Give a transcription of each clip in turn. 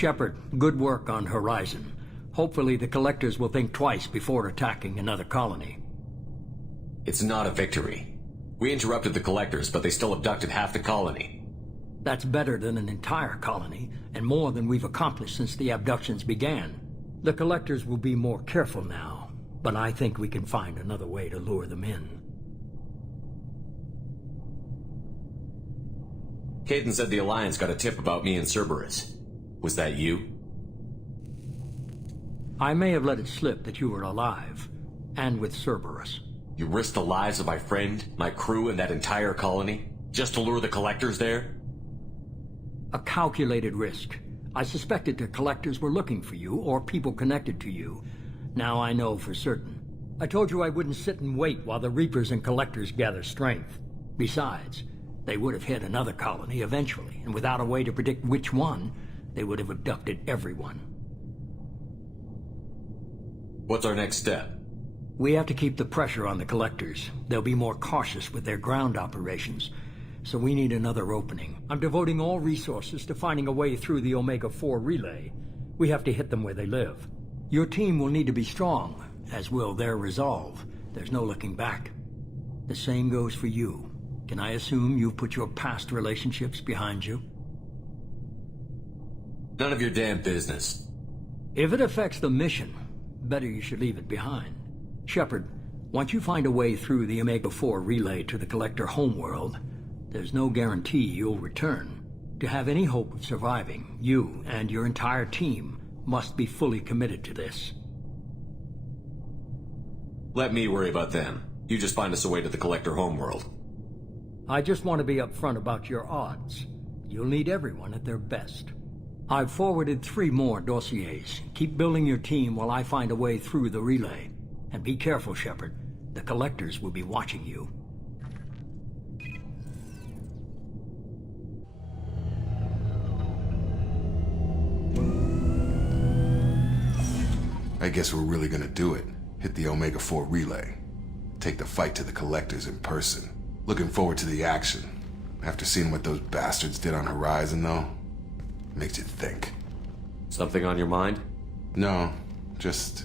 Shepard, good work on Horizon. Hopefully the Collectors will think twice before attacking another colony. It's not a victory. We interrupted the Collectors, but they still abducted half the colony. That's better than an entire colony, and more than we've accomplished since the abductions began. The Collectors will be more careful now, but I think we can find another way to lure them in. Caden said the Alliance got a tip about me and Cerberus. Was that you? I may have let it slip that you were alive, and with Cerberus. You risked the lives of my friend, my crew, and that entire colony? Just to lure the Collectors there? A calculated risk. I suspected the Collectors were looking for you, or people connected to you. Now I know for certain. I told you I wouldn't sit and wait while the Reapers and Collectors gather strength. Besides, they would have hit another colony eventually, and without a way to predict which one, they would have abducted everyone. What's our next step? We have to keep the pressure on the Collectors. They'll be more cautious with their ground operations. So we need another opening. I'm devoting all resources to finding a way through the Omega-4 relay. We have to hit them where they live. Your team will need to be strong, as will their resolve. There's no looking back. The same goes for you. Can I assume you've put your past relationships behind you? None of your damn business. If it affects the mission, better you should leave it behind. Shepard, once you find a way through the Omega-4 relay to the Collector homeworld, there's no guarantee you'll return. To have any hope of surviving, you and your entire team must be fully committed to this. Let me worry about them. You just find us a way to the Collector homeworld. I just want to be upfront about your odds. You'll need everyone at their best. I've forwarded 3 more dossiers. Keep building your team while I find a way through the relay. And be careful, Shepard. The Collectors will be watching you. I guess we're really gonna do it. Hit the Omega-4 relay. Take the fight to the Collectors in person. Looking forward to the action. After seeing what those bastards did on Horizon, though, makes you think. Something on your mind? No, just...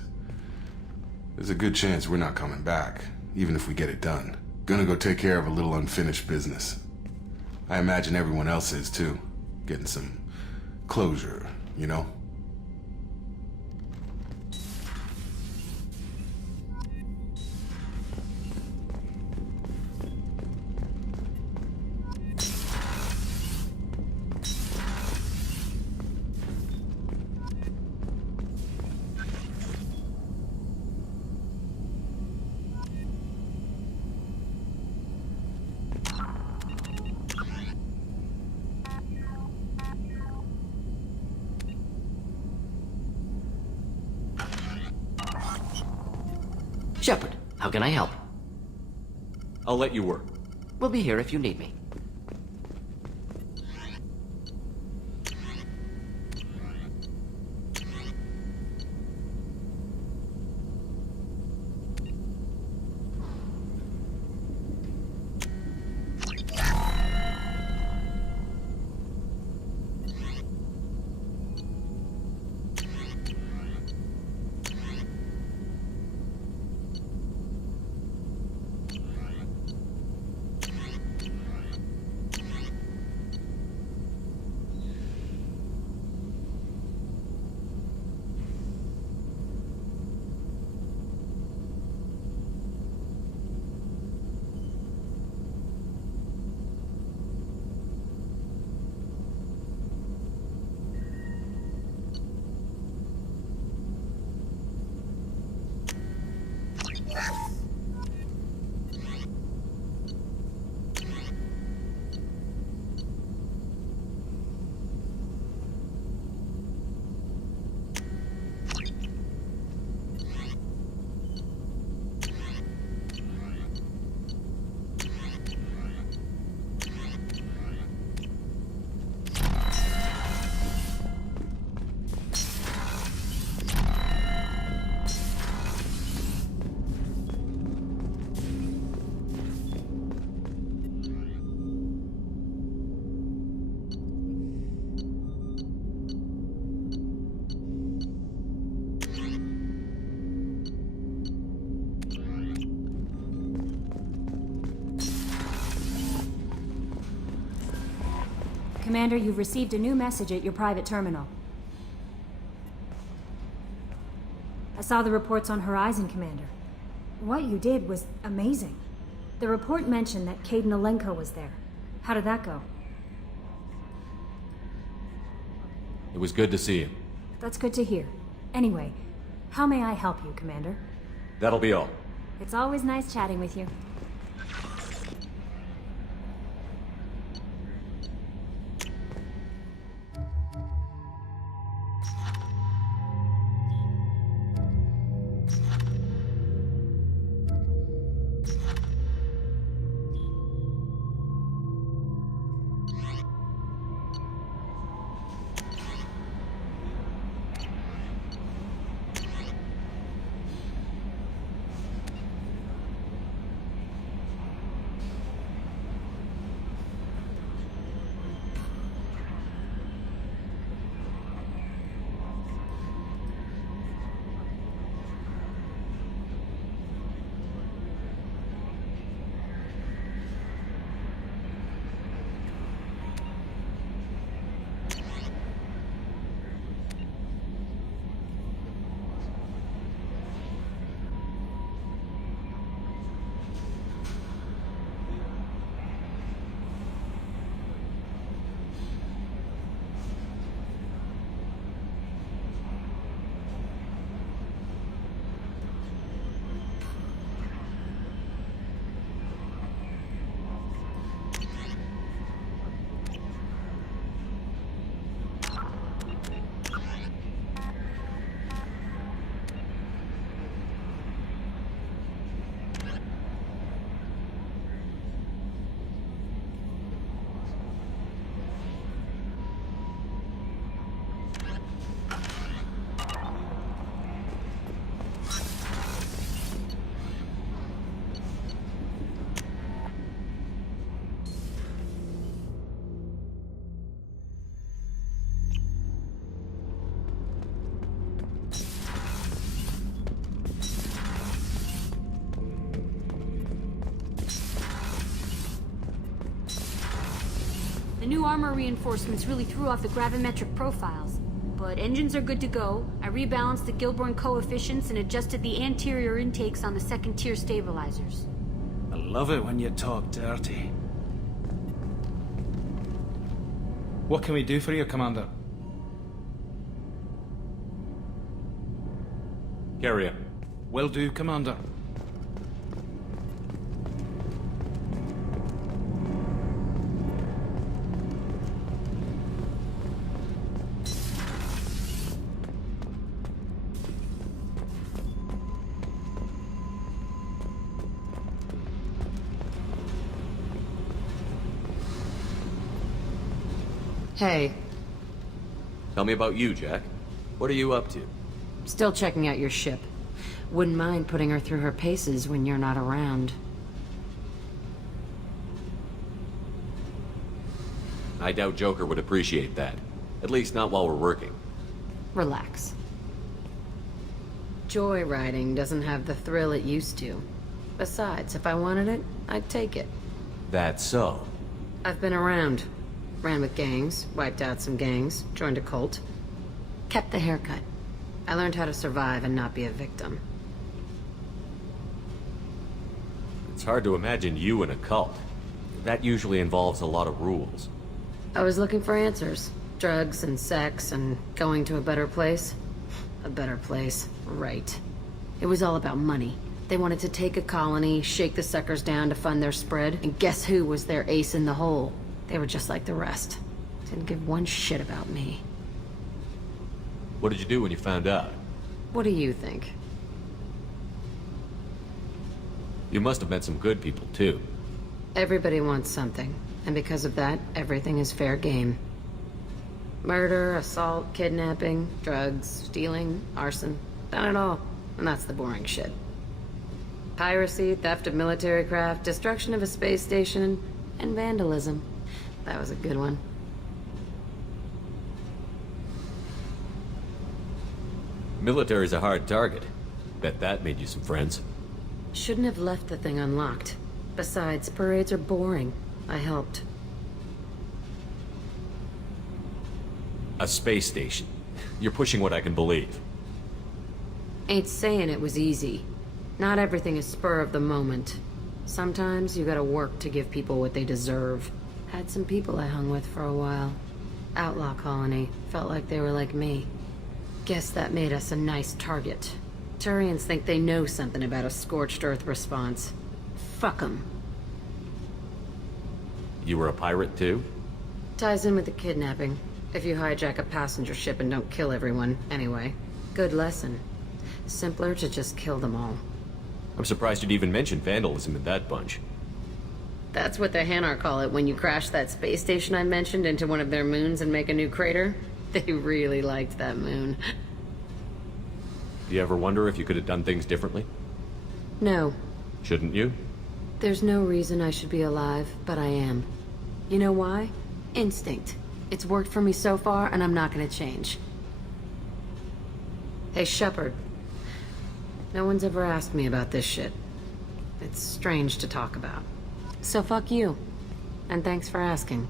there's a good chance we're not coming back, even if we get it done. Gonna go take care of a little unfinished business. I imagine everyone else is, too. Getting some closure, you know? Shepard, how can I help? I'll let you work. We'll be here if you need me. Commander, you've received a new message at your private terminal. I saw the reports on Horizon, Commander. What you did was amazing. The report mentioned that Caden Alenko was there. How did that go? It was good to see him. That's good to hear. Anyway, how may I help you, Commander? That'll be all. It's always nice chatting with you. The new armor reinforcements really threw off the gravimetric profiles. But engines are good to go. I rebalanced the Gilborn coefficients and adjusted the anterior intakes on the second-tier stabilizers. I love it when you talk dirty. What can we do for you, Commander? Carry him. Will do, Commander. Hey, Tell me about you, Jack. What are you up to? still checking out your ship. Wouldn't mind putting her through her paces when you're not around. I doubt Joker would appreciate that. At least not while we're working. Relax. Joyriding doesn't have the thrill it used to. Besides, if I wanted it, I'd take it. That's so. I've been around. Ran with gangs, wiped out some gangs, joined a cult. Kept the haircut. I learned how to survive and not be a victim. It's hard to imagine you in a cult. That usually involves a lot of rules. I was looking for answers. Drugs and sex and going to a better place. A better place, right. It was all about money. They wanted to take a colony, shake the suckers down to fund their spread, and guess who was their ace in the hole? They were just like the rest. Didn't give one shit about me. What did you do when you found out? What do you think? You must have met some good people, too. Everybody wants something, and because of that, everything is fair game. Murder, assault, kidnapping, drugs, stealing, arson. Done it all. And that's the boring shit. Piracy, theft of military craft, destruction of a space station, and vandalism. That was a good one. Military's a hard target. Bet that made you some friends. Shouldn't have left the thing unlocked. Besides, parades are boring. I helped. A space station. You're pushing what I can believe. Ain't saying it was easy. Not everything is spur of the moment. Sometimes you gotta work to give people what they deserve. Had some people I hung with for a while. Outlaw colony. Felt like they were like me. Guess that made us a nice target. Turians think they know something about a scorched earth response. Fuck 'em. You were a pirate too? Ties in with the kidnapping. If you hijack a passenger ship and don't kill everyone, anyway. Good lesson. Simpler to just kill them all. I'm surprised you'd even mention vandalism in that bunch. That's what the Hanar call it when you crash that space station I mentioned into one of their moons and make a new crater. They really liked that moon. Do you ever wonder if you could have done things differently? No. Shouldn't you? There's no reason I should be alive, but I am. You know why? Instinct. It's worked for me so far, and I'm not gonna change. Hey, Shepard. No one's ever asked me about this shit. It's strange to talk about. So fuck you. And thanks for asking.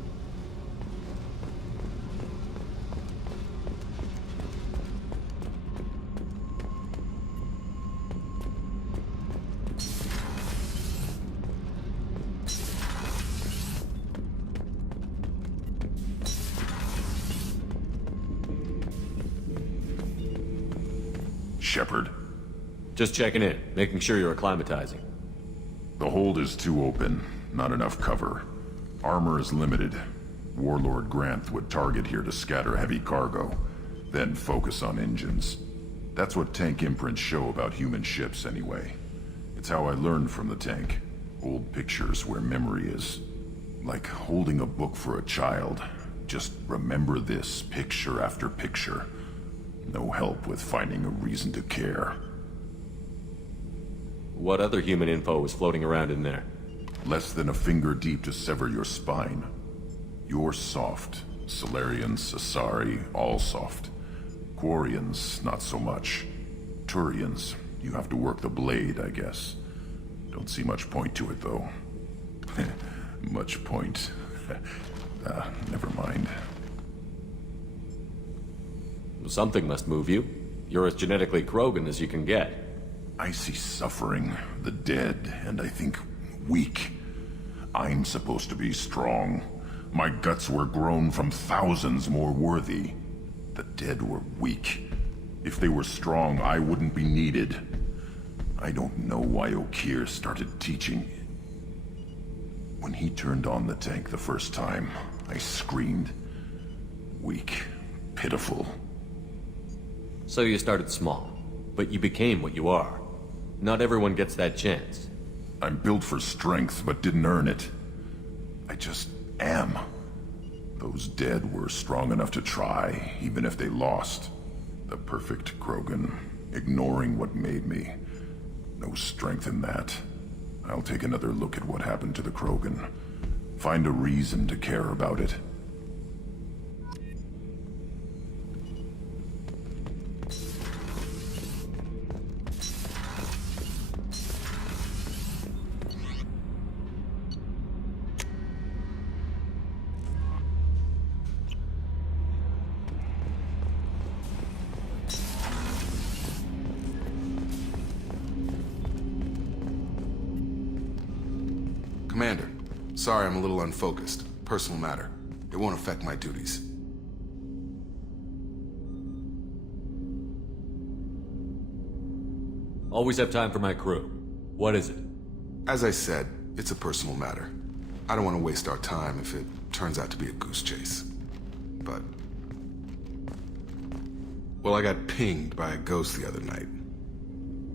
Shepard. Just checking in, making sure you're acclimatizing. The hold is too open, not enough cover. Armor is limited. Warlord Granth would target here to scatter heavy cargo, then focus on engines. That's what tank imprints show about human ships anyway. It's how I learned from the tank. Old pictures where memory is. Like holding a book for a child. Just remember this, picture after picture. No help with finding a reason to care. What other human info was floating around in there? Less than a finger deep to sever your spine. You're soft. Solarians, Asari, all soft. Quarians, not so much. Turians, you have to work the blade, I guess. Don't see much point to it, though. Much point. Never mind. Something must move you. You're as genetically Krogan as you can get. I see suffering, the dead, and I think weak. I'm supposed to be strong. My guts were grown from thousands more worthy. The dead were weak. If they were strong, I wouldn't be needed. I don't know why Okeer started teaching. When he turned on the tank the first time, I screamed. Weak, pitiful. So you started small, but you became what you are. Not everyone gets that chance. I'm built for strength, but didn't earn it. I just am. Those dead were strong enough to try, even if they lost. The perfect Krogan, ignoring what made me. No strength in that. I'll take another look at what happened to the Krogan. Find a reason to care about it. Commander, sorry I'm a little unfocused. Personal matter. It won't affect my duties. Always have time for my crew. What is it? As I said, it's a personal matter. I don't want to waste our time if it turns out to be a goose chase. But... well, I got pinged by a ghost the other night.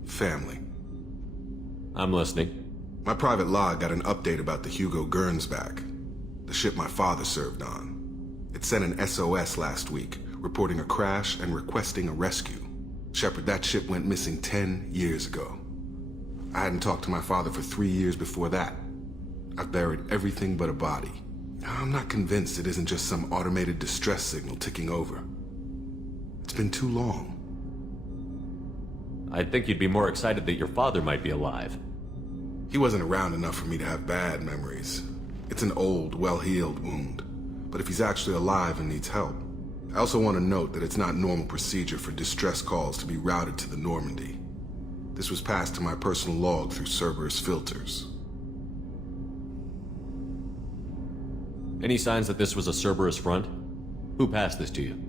Family. I'm listening. My private log got an update about the Hugo Gurns back. The ship my father served on. It sent an SOS last week, reporting a crash and requesting a rescue. Shepard, that ship went missing 10 years ago. I hadn't talked to my father for 3 years before that. I've buried everything but a body. I'm not convinced it isn't just some automated distress signal ticking over. It's been too long. I'd think you'd be more excited that your father might be alive. He wasn't around enough for me to have bad memories. It's an old, well-healed wound. But if he's actually alive and needs help, I also want to note that it's not normal procedure for distress calls to be routed to the Normandy. This was passed to my personal log through Cerberus filters. Any signs that this was a Cerberus front? Who passed this to you?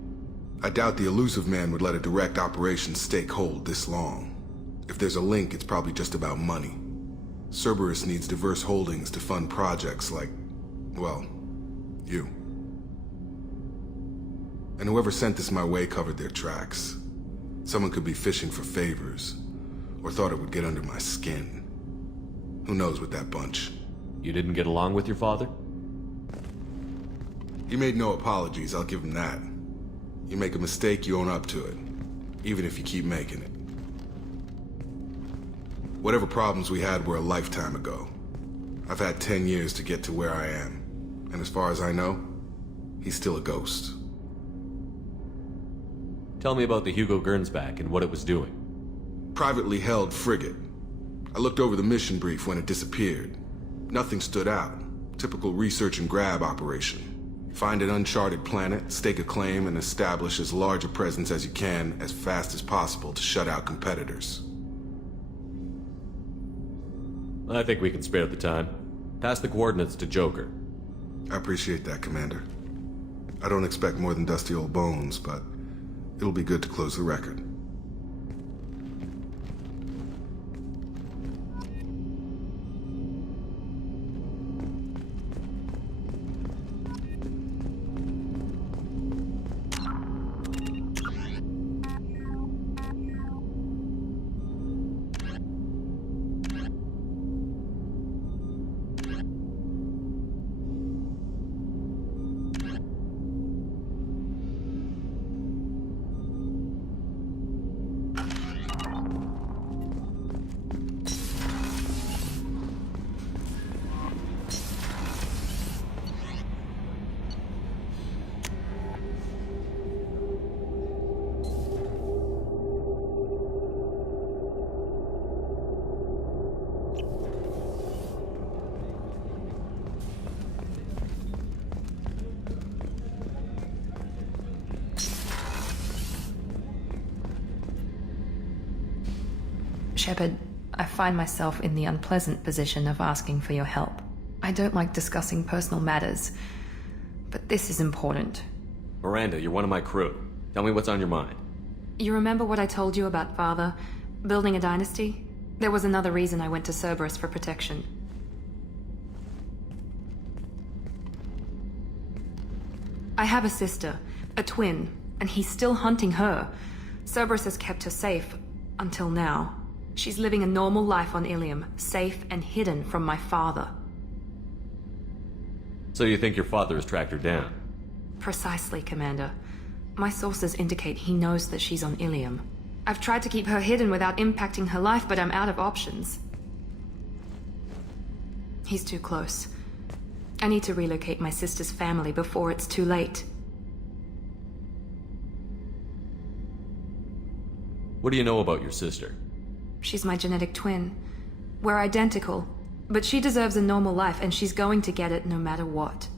I doubt the elusive man would let a direct operation stake hold this long. If there's a link, it's probably just about money. Cerberus needs diverse holdings to fund projects like, well, you. And whoever sent this my way covered their tracks. Someone could be fishing for favors, or thought it would get under my skin. Who knows with that bunch? You didn't get along with your father? He made no apologies, I'll give him that. You make a mistake, you own up to it, even if you keep making it. Whatever problems we had were a lifetime ago. I've had 10 years to get to where I am, and as far as I know, he's still a ghost. Tell me about the Hugo Gernsback and what it was doing. Privately held frigate. I looked over the mission brief when it disappeared. Nothing stood out. Typical research and grab operation. Find an uncharted planet, stake a claim, and establish as large a presence as you can as fast as possible to shut out competitors. I think we can spare the time. Pass the coordinates to Joker. I appreciate that, Commander. I don't expect more than dusty old bones, but it'll be good to close the record. Shepard, I find myself in the unpleasant position of asking for your help. I don't like discussing personal matters, but this is important. Miranda, you're one of my crew. Tell me what's on your mind. You remember what I told you about Father? Building a dynasty? There was another reason I went to Cerberus for protection. I have a sister, a twin, and he's still hunting her. Cerberus has kept her safe, until now. She's living a normal life on Ilium, safe and hidden from my father. So you think your father has tracked her down? Precisely, Commander. My sources indicate he knows that she's on Ilium. I've tried to keep her hidden without impacting her life, but I'm out of options. He's too close. I need to relocate my sister's family before it's too late. What do you know about your sister? She's my genetic twin. We're identical, but she deserves a normal life, and she's going to get it no matter what.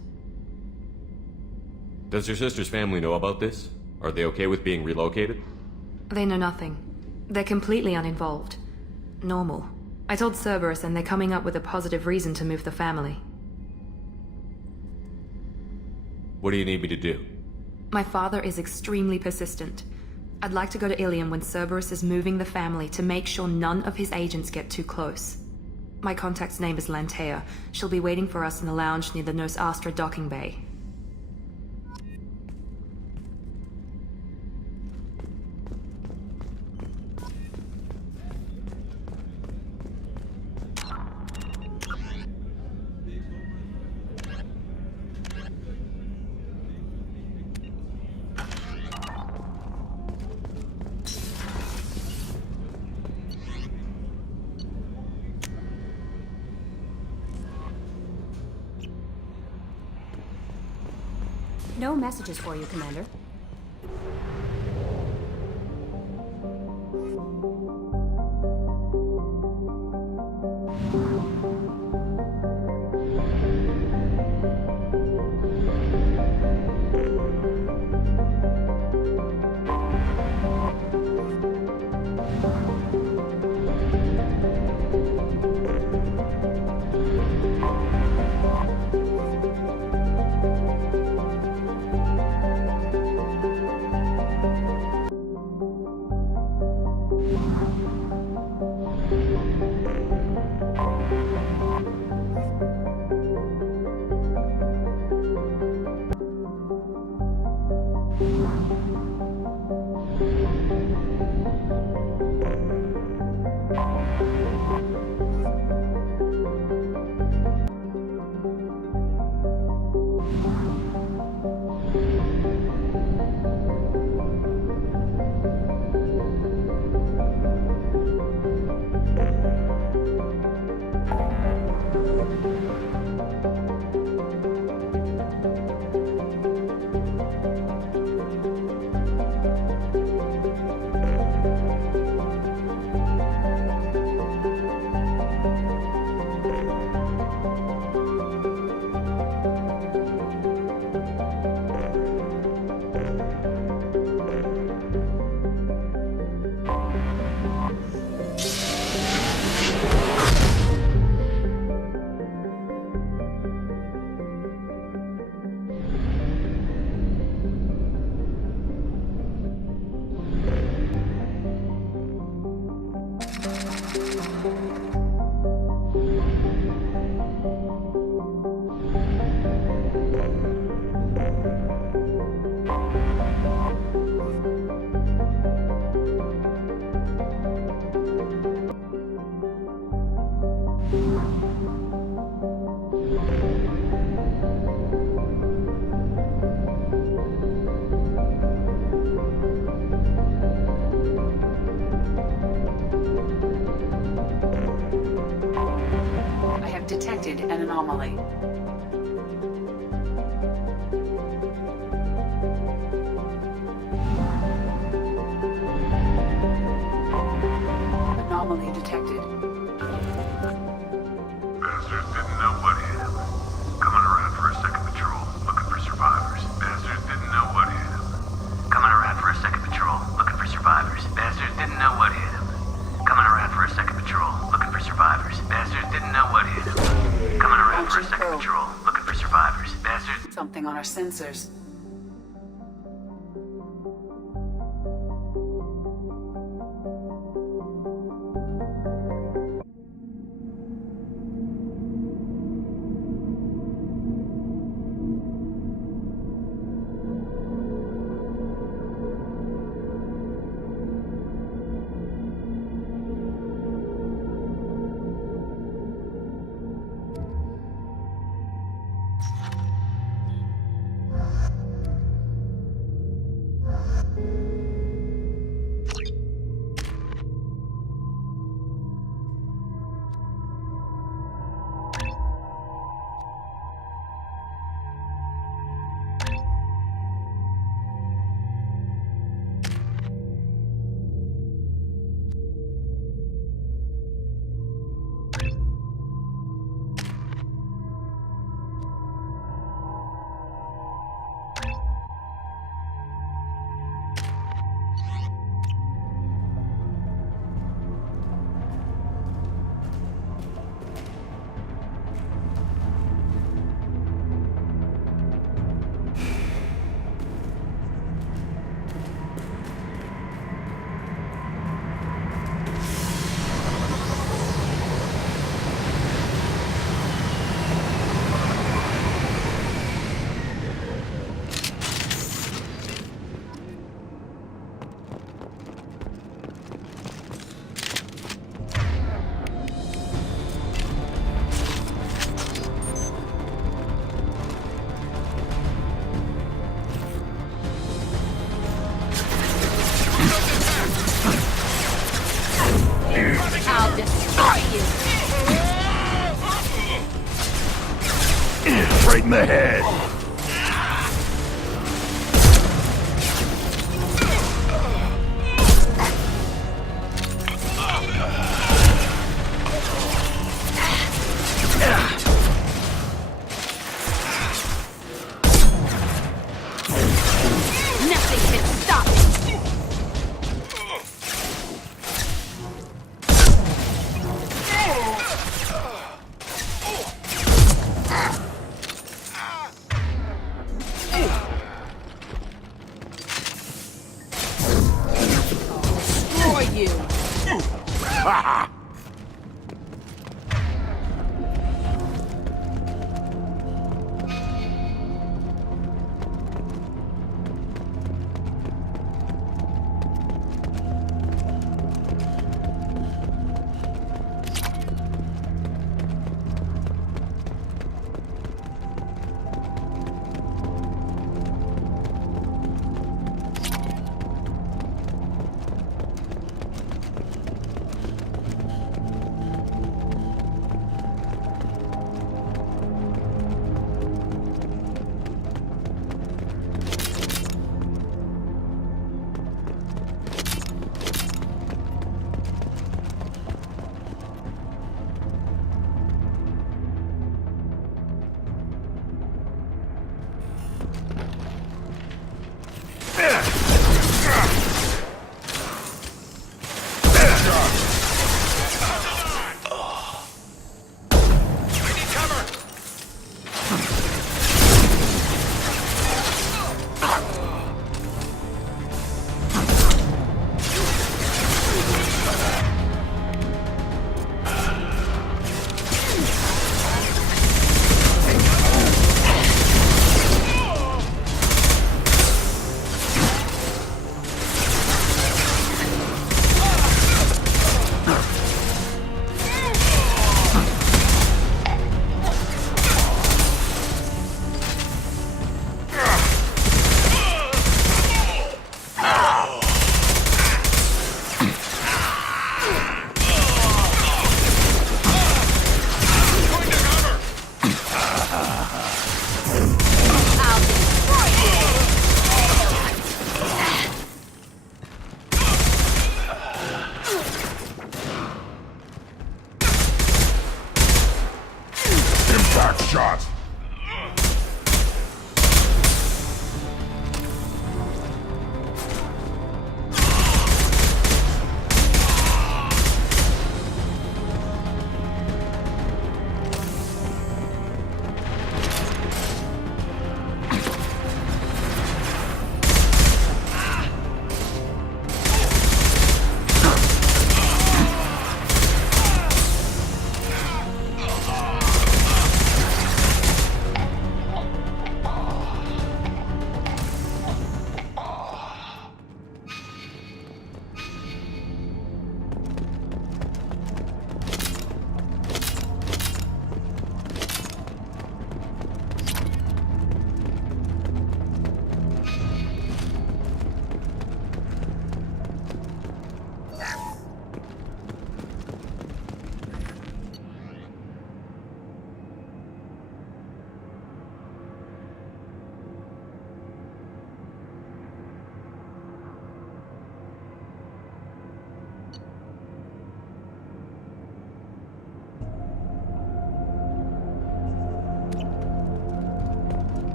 Does your sister's family know about this? Are they okay with being relocated? They know nothing. They're completely uninvolved. Normal. I told Cerberus, and they're coming up with a positive reason to move the family. What do you need me to do? My father is extremely persistent. I'd like to go to Ilium when Cerberus is moving the family to make sure none of his agents get too close. My contact's name is Lantea. She'll be waiting for us in the lounge near the Nos Astra docking bay. No messages for you, Commander. anomaly. Anomaly detected. Bastards didn't know what hit him. Coming around for a second patrol, looking for survivors. Bastards didn't know what hit him. Coming around for a second patrol, looking for survivors. Bastards didn't know what hit him. Coming around for a second patrol, looking for survivors. Bastards didn't know what hit him. Coming around for a second patrol, looking for survivors. Bastards. Something on our sensors. I'll destroy you. Right in the head. Nothing can stop it. shot.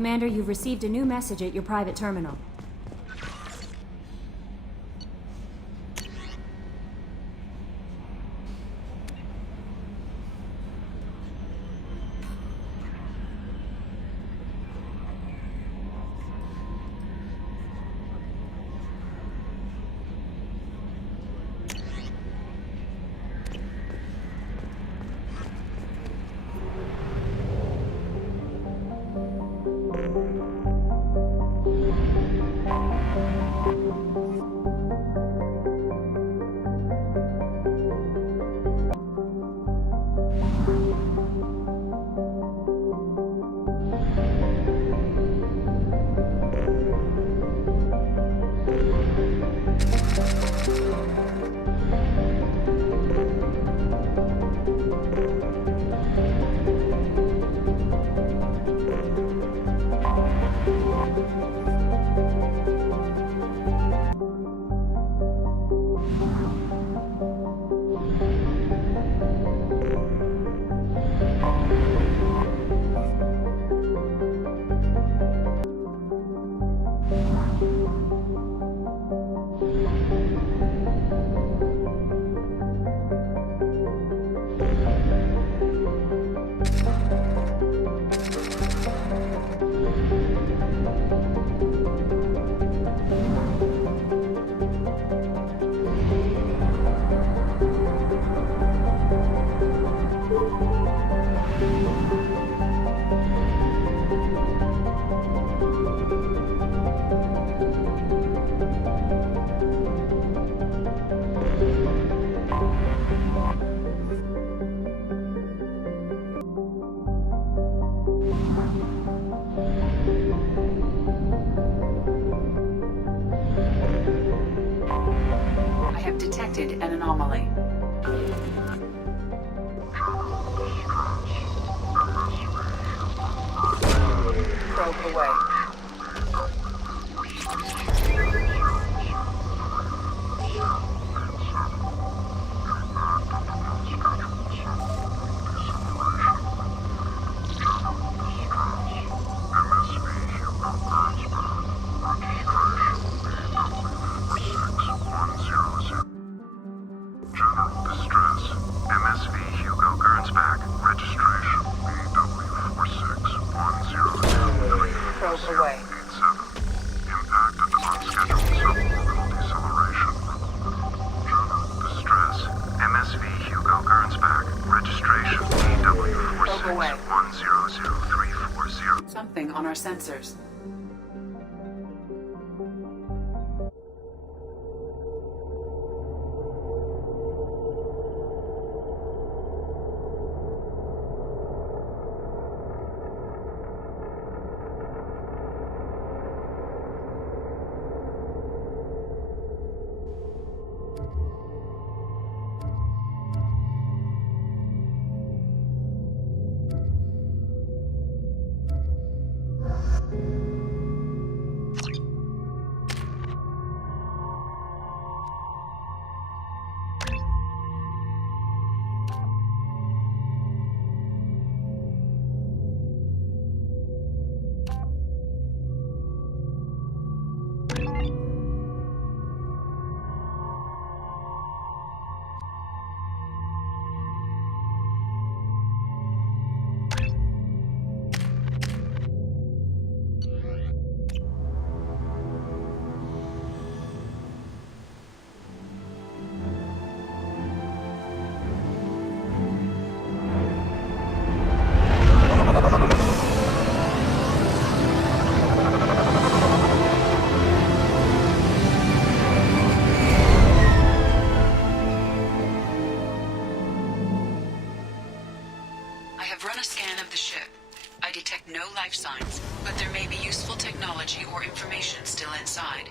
Commander, you've received a new message at your private terminal. I have detected an anomaly. Probe away. General distress. MSV Hugo Gernsback. Registration BW46100. Probe away. 87. Impact and unscheduled suborbital deceleration. General distress. MSV Hugo Gernsback. Registration BW46100. Something on our sensors. I have run a scan of the ship. I detect no life signs, but there may be useful technology or information still inside.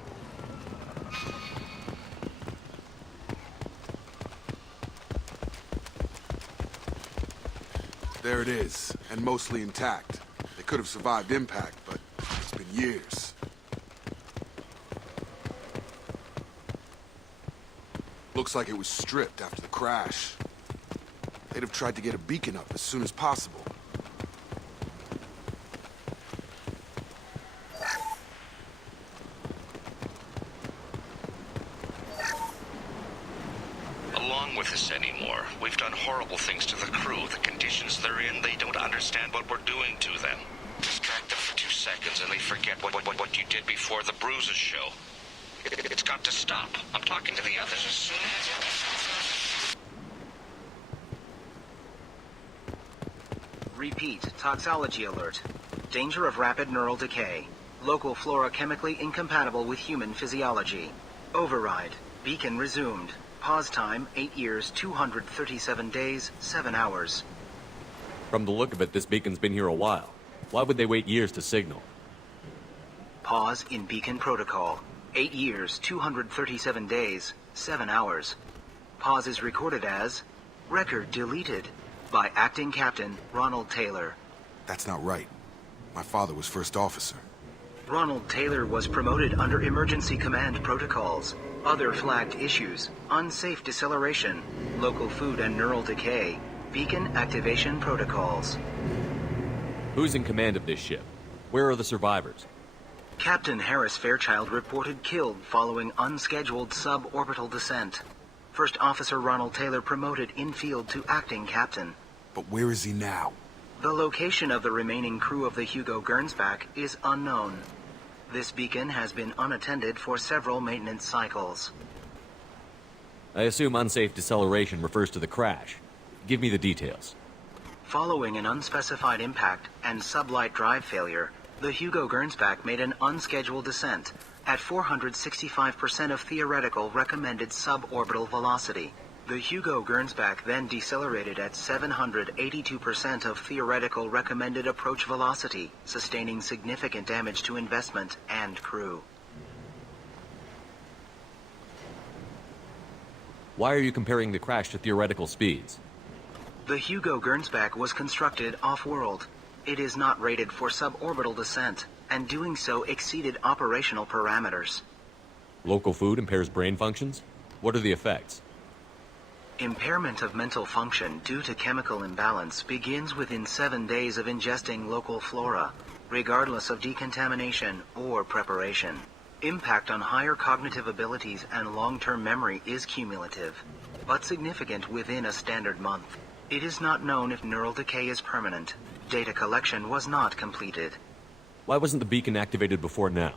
There it is, and mostly intact. They could have survived impact, but it's been years. Looks like it was stripped after the crash. They'd have tried to get a beacon up as soon as possible. Along with us anymore. We've done horrible things to the crew. The conditions they're in, they don't understand what we're doing to them. Distract them for 2 seconds and they forget what you did before the bruises show. It's got to stop. I'm talking to the others as soon as... Repeat, toxology alert. Danger of rapid neural decay. Local flora chemically incompatible with human physiology. Override. Beacon resumed. Pause time, 8 years, 237 days, 7 hours. From the look of it, this beacon's been here a while. Why would they wait years to signal? Pause in beacon protocol. 8 years, 237 days, 7 hours. Pause is recorded as... Record deleted. By Acting Captain Ronald Taylor. That's not right. My father was first officer. Ronald Taylor was promoted under emergency command protocols. Other flagged issues: unsafe deceleration, local food and neural decay, beacon activation protocols. Who's in command of this ship? Where are the survivors? Captain Harris Fairchild reported killed following unscheduled suborbital descent. First Officer Ronald Taylor promoted in-field to acting captain. But where is he now? The location of the remaining crew of the Hugo Gernsback is unknown. This beacon has been unattended for several maintenance cycles. I assume unsafe deceleration refers to the crash. Give me the details. Following an unspecified impact and sublight drive failure, the Hugo Gernsback made an unscheduled descent at 465% of theoretical recommended suborbital velocity. The Hugo Gernsback then decelerated at 782% of theoretical recommended approach velocity, sustaining significant damage to investment and crew. Why are you comparing the crash to theoretical speeds? The Hugo Gernsback was constructed off-world. It is not rated for suborbital descent, and doing so exceeded operational parameters. Local food impairs brain functions? What are the effects? Impairment of mental function due to chemical imbalance begins within 7 days of ingesting local flora, regardless of decontamination or preparation. Impact on higher cognitive abilities and long-term memory is cumulative, but significant within a standard month. It is not known if neural decay is permanent. Data collection was not completed. Why wasn't the beacon activated before now?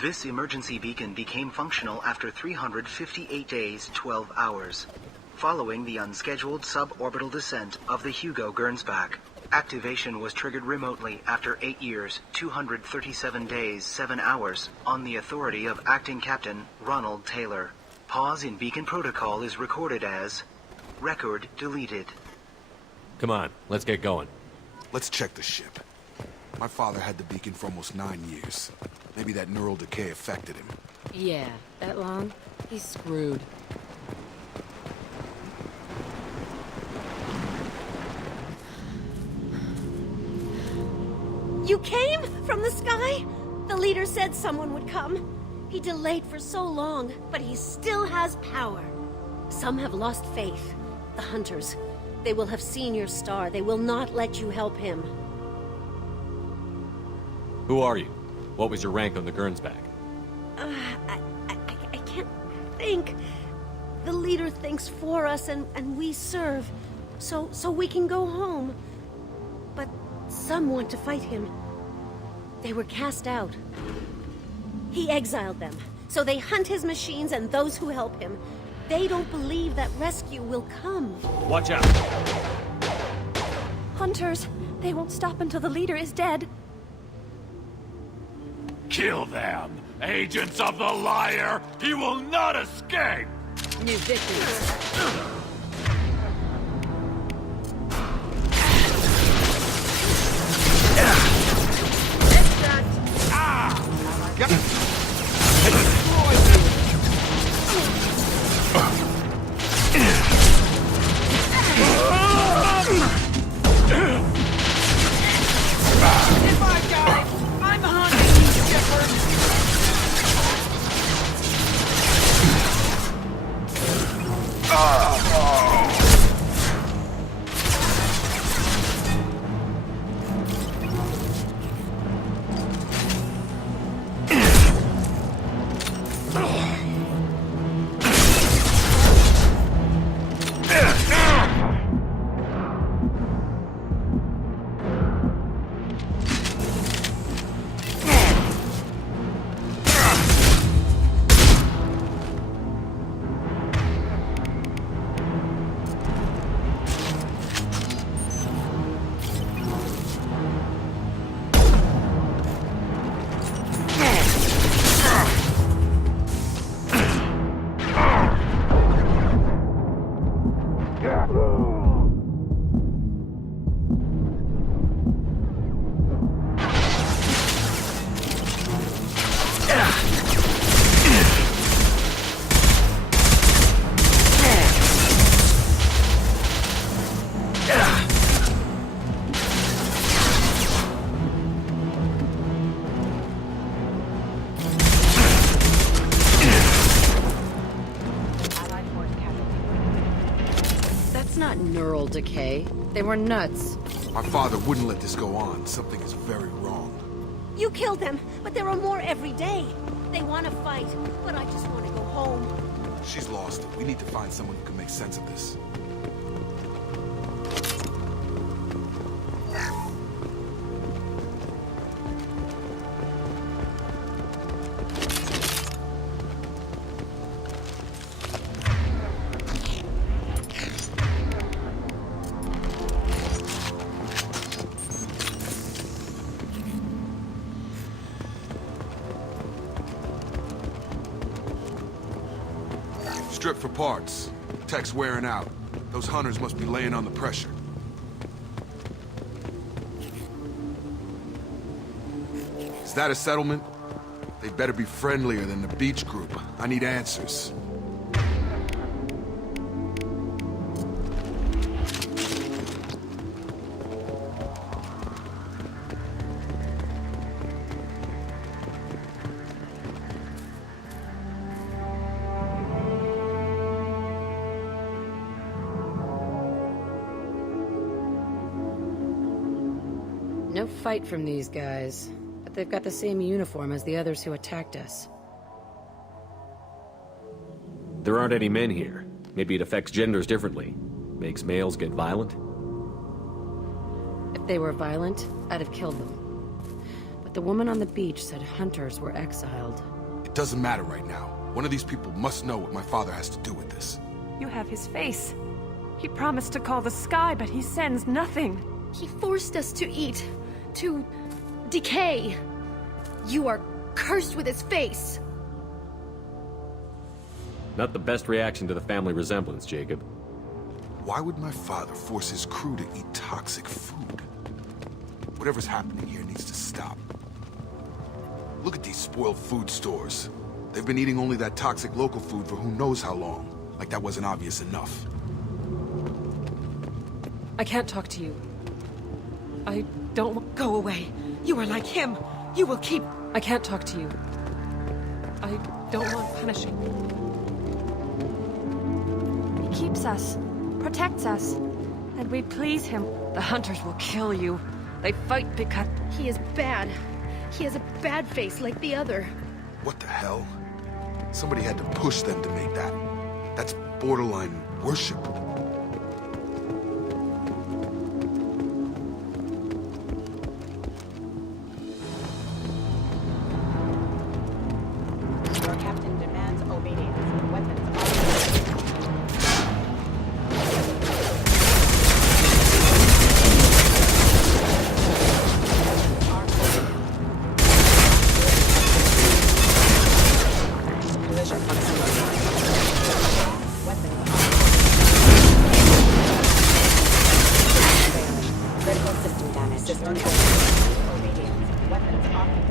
This emergency beacon became functional after 358 days, 12 hours. Following the unscheduled suborbital descent of the Hugo Gernsback, activation was triggered remotely after 8 years, 237 days, 7 hours, on the authority of Acting Captain Ronald Taylor. Pause in beacon protocol is recorded as record deleted. Come on, let's get going. Let's check the ship. My father had the beacon for almost 9 years. Maybe that neural decay affected him. Yeah, that long? He's screwed. You came? From the sky? The leader said someone would come. He delayed for so long, but he still has power. Some have lost faith. The Hunters. They will have seen your star. They will not let you help him. Who are you? What was your rank on the Gernsback? I can't think. The leader thinks for us and we serve. So we can go home. But some want to fight him. They were cast out. He exiled them. So they hunt his machines and those who help him. They don't believe that rescue will come. Watch out! Hunters, they won't stop until the leader is dead. Kill them! Agents of the liar! He will not escape! New victims. Neural decay. They were nuts. My father wouldn't let this go on. Something is very wrong. You killed them, but there are more every day. They want to fight, but I just want to go home. She's lost it. We need to find someone who can make sense of this. Strip for parts. Tech's wearing out. Those hunters must be laying on the pressure. Is that a settlement? They better be friendlier than the beach group. I need answers. No fight from these guys, but they've got the same uniform as the others who attacked us. There aren't any men here. Maybe it affects genders differently. Makes males get violent? If they were violent, I'd have killed them. But the woman on the beach said hunters were exiled. It doesn't matter right now. One of these people must know what my father has to do with this. You have his face. He promised to call the sky, but he sends nothing. He forced us to eat, to decay. You are cursed with his face. Not the best reaction to the family resemblance, Jacob. Why would my father force his crew to eat toxic food? Whatever's happening here needs to stop. Look at these spoiled food stores. They've been eating only that toxic local food for who knows how long. Like that wasn't obvious enough. I can't talk to you. I don't... Go away. You are like him. You will keep... I can't talk to you. I don't want punishing. He keeps us, protects us, and we please him. The hunters will kill you. They fight because... He is bad. He has a bad face like the other. What the hell? Somebody had to push them to make that. That's borderline worship. Your captain demands obedience. Weapons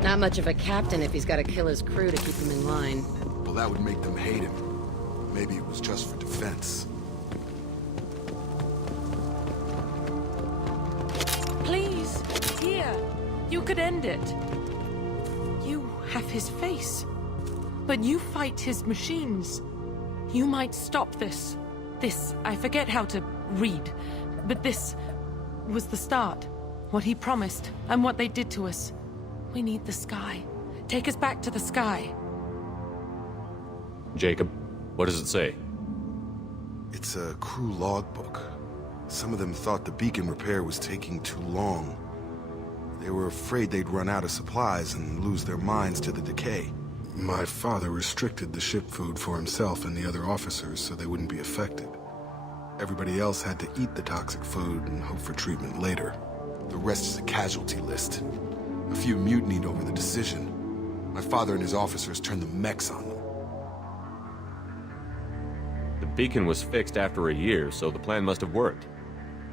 Not much of a captain if he's got to kill his crew to keep them in line. Well, that would make them hate him. Maybe it was just for defense. Please, here. You could end it. You have his face. But you fight his machines. You might stop this. This, I forget how to read. But this was the start. What he promised, and what they did to us. We need the sky. Take us back to the sky. Jacob, what does it say? It's a crew logbook. Some of them thought the beacon repair was taking too long. They were afraid they'd run out of supplies and lose their minds to the decay. My father restricted the ship food for himself and the other officers so they wouldn't be affected. Everybody else had to eat the toxic food and hope for treatment later. The rest is a casualty list. A few mutinied over the decision. My father and his officers turned the mechs on them. The beacon was fixed after a year, so the plan must have worked.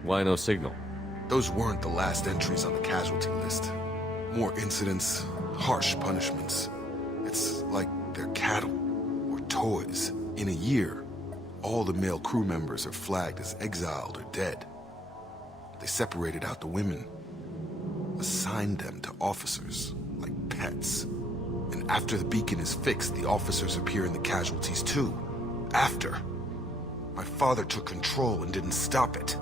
Why no signal? Those weren't the last entries on the casualty list. More incidents, harsh punishments. It's like they're cattle, or toys. In a year, all the male crew members are flagged as exiled or dead. They separated out the women, assigned them to officers, like pets. And after the beacon is fixed, the officers appear in the casualties too. After. My father took control and didn't stop it.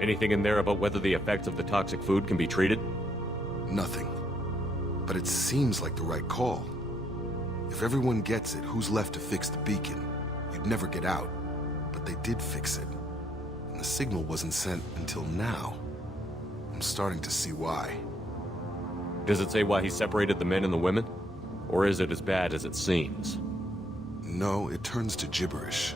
Anything in there about whether the effects of the toxic food can be treated? Nothing. But it seems like the right call. If everyone gets it, who's left to fix the beacon? You'd never get out. But they did fix it. And the signal wasn't sent until now. I'm starting to see why. Does it say why he separated the men and the women? Or is it as bad as it seems? No, it turns to gibberish.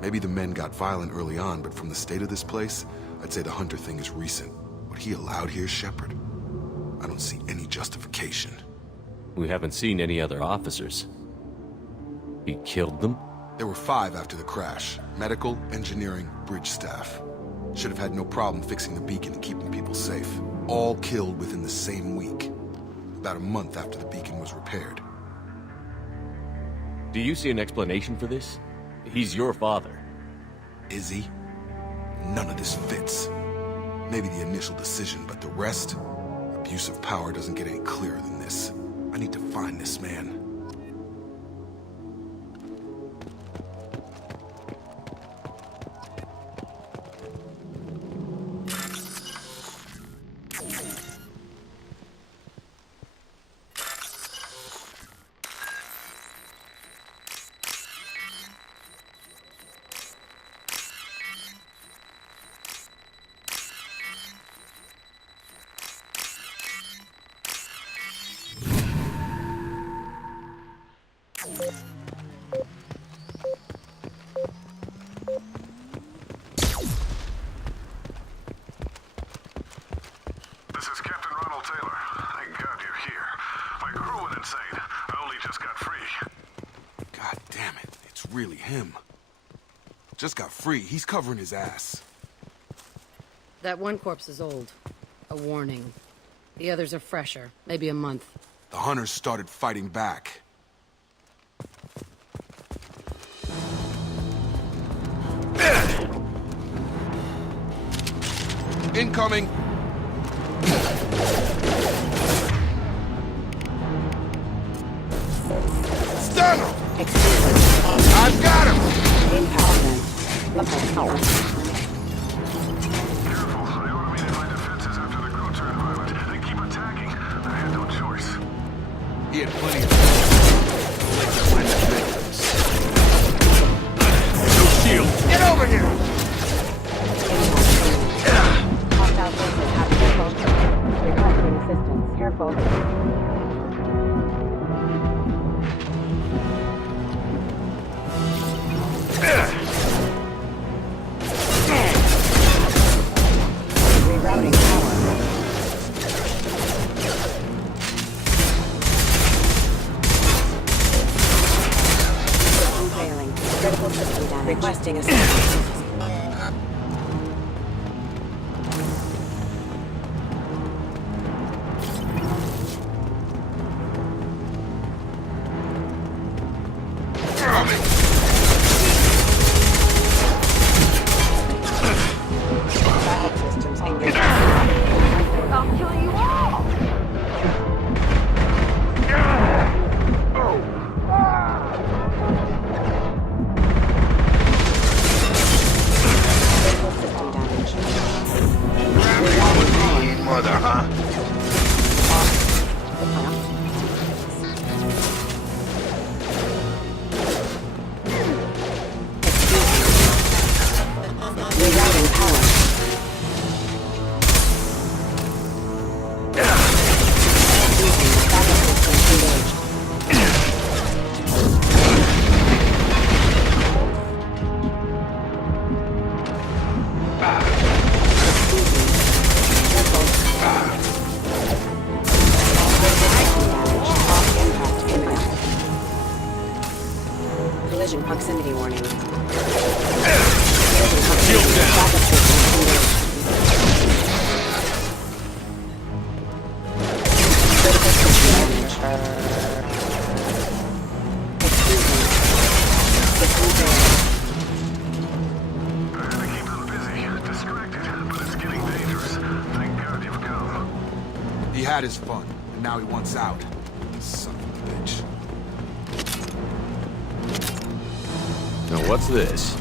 Maybe the men got violent early on, but from the state of this place, I'd say the Hunter thing is recent. What he allowed here, Shepard, I don't see any justification. We haven't seen any other officers. He killed them? There were 5 after the crash. Medical, engineering, bridge staff. Should have had no problem fixing the beacon and keeping people safe. All killed within the same week. About a month after the beacon was repaired. Do you see an explanation for this? He's your father. Is he? None of this fits. Maybe the initial decision, but the rest? Abuse of power doesn't get any clearer than this. I need to find this man. Really him. Just got free. He's covering his ass. That one corpse is old. A warning. The others are fresher. Maybe a month. The hunters started fighting back. Incoming! Stun him! I've got him! Careful, I automated my defenses after the crew turned violent. They keep attacking. I had no choice. He had plenty of time. Like to find the victims. No shield! Get over here! Hostile forces have vehicle. Requesting assistance. Careful. Rerouting power. System failing. Critical system damage. Requesting assistance. Proximity warning. Shield down. He had his fun, and now he wants out. Son of a bitch. Now what's this?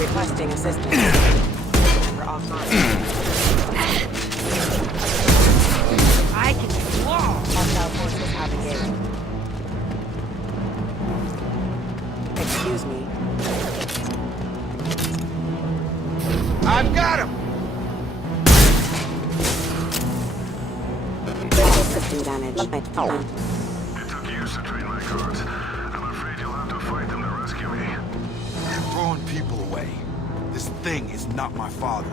Requesting assistance. We're offline. I can claw! Hostile forces have engaged. Excuse me. I've got him! Critical system damage. It took years to train my guards. I'm afraid you'll have to fight them to rescue me. You're throwing people away. This thing is not my father.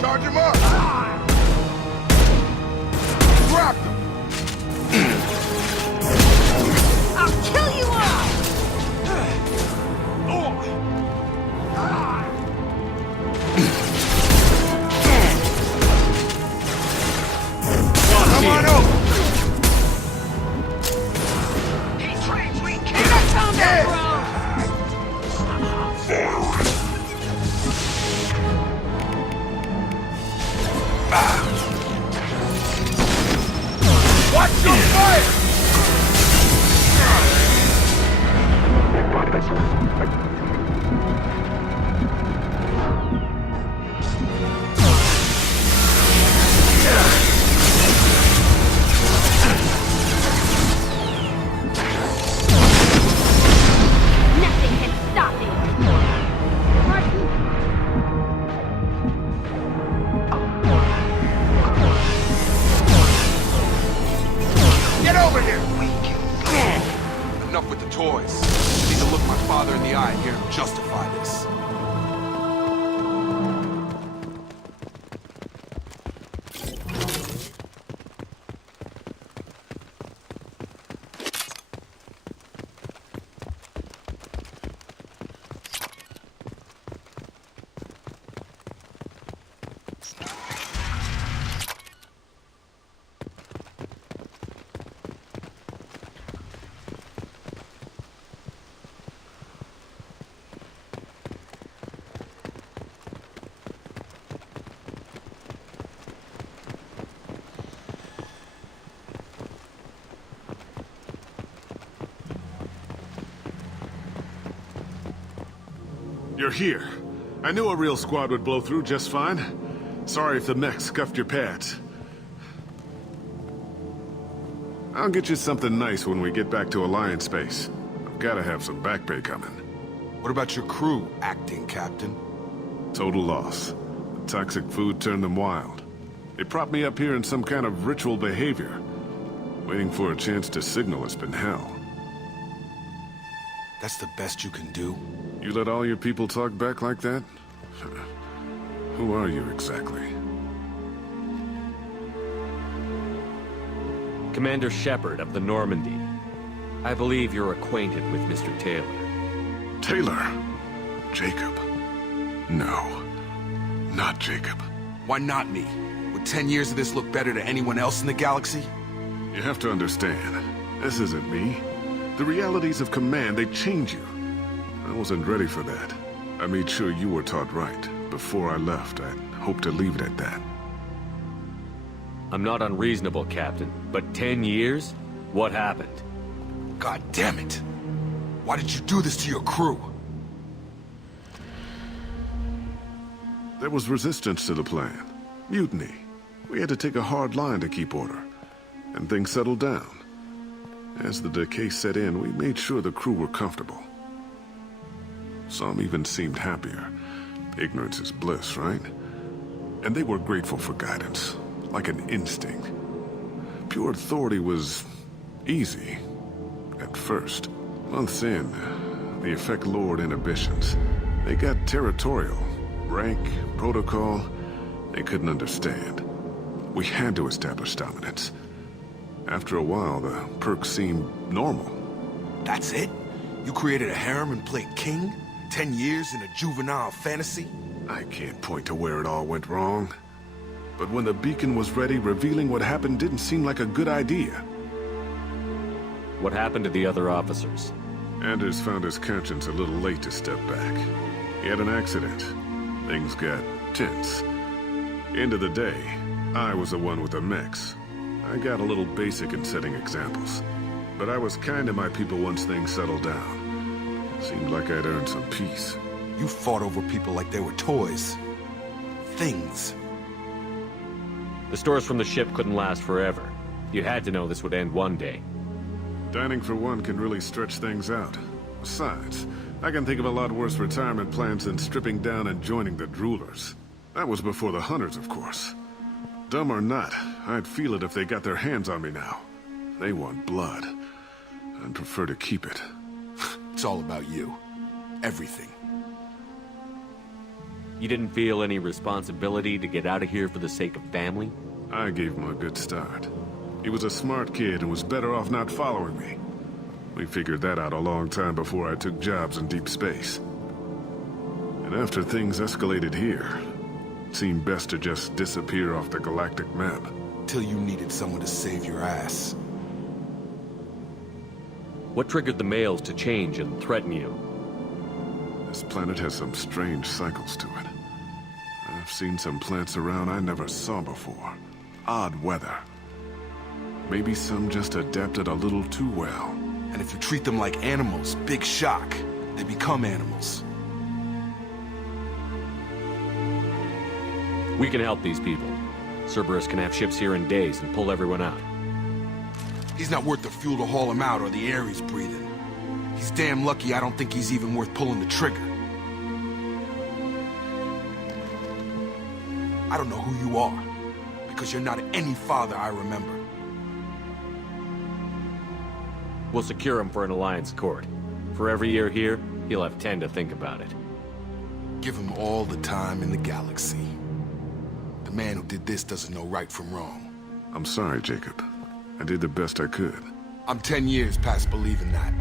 Charge him up! Drop them! I'll kill you all! Come on over! He trains, we can't! Calm down, bro! Watch your fire! Nothing can stop me! Get over here! Enough with the toys. I need to look my father in the eye and hear him justify this. You're here. I knew a real squad would blow through just fine. Sorry if the mech scuffed your pads. I'll get you something nice when we get back to Alliance space. I've gotta have some back pay coming. What about your crew, acting captain? Total loss. The toxic food turned them wild. They propped me up here in some kind of ritual behavior. Waiting for a chance to signal has been hell. That's the best you can do? You let all your people talk back like that? Who are you exactly? Commander Shepard of the Normandy. I believe you're acquainted with Mr. Taylor. Taylor? Jacob? No. Not Jacob. Why not me? Would 10 years of this look better to anyone else in the galaxy? You have to understand, this isn't me. The realities of command, they change you. I wasn't ready for that. I made sure you were taught right. Before I left, I hoped to leave it at that. I'm not unreasonable, Captain, but 10 years? What happened? God damn it! Why did you do this to your crew? There was resistance to the plan. Mutiny. We had to take a hard line to keep order. And things settled down. As the decay set in, we made sure the crew were comfortable. Some even seemed happier. Ignorance is bliss, right? And they were grateful for guidance, like an instinct. Pure authority was easy, at first. Months in, the effect lowered inhibitions. They got territorial. Rank, protocol, they couldn't understand. We had to establish dominance. After a while, the perks seemed normal. That's it? You created a harem and played king? 10 years in a juvenile fantasy? I can't point to where it all went wrong. But when the beacon was ready, revealing what happened didn't seem like a good idea. What happened to the other officers? Anders found his conscience a little late to step back. He had an accident. Things got tense. End of the day, I was the one with the mix. I got a little basic in setting examples. But I was kind to my people once things settled down. Seemed like I'd earned some peace. You fought over people like they were toys. Things. The stores from the ship couldn't last forever. You had to know this would end one day. Dining for one can really stretch things out. Besides, I can think of a lot worse retirement plans than stripping down and joining the droolers. That was before the hunters, of course. Dumb or not, I'd feel it if they got their hands on me now. They want blood. I'd prefer to keep it. It's all about you. Everything. You didn't feel any responsibility to get out of here for the sake of family? I gave him a good start. He was a smart kid and was better off not following me. We figured that out a long time before I took jobs in deep space. And after things escalated here, it seemed best to just disappear off the galactic map. Till you needed someone to save your ass. What triggered the males to change and threaten you? This planet has some strange cycles to it. I've seen some plants around I never saw before. Odd weather. Maybe some just adapted a little too well. And if you treat them like animals, big shock. They become animals. We can help these people. Cerberus can have ships here in days and pull everyone out. He's not worth the fuel to haul him out or the air he's breathing. He's damn lucky I don't think he's even worth pulling the trigger. I don't know who you are, because you're not any father I remember. We'll secure him for an Alliance court. For every year here, he'll have 10 to think about it. Give him all the time in the galaxy. The man who did this doesn't know right from wrong. I'm sorry, Jacob. I did the best I could. I'm 10 years past believing that.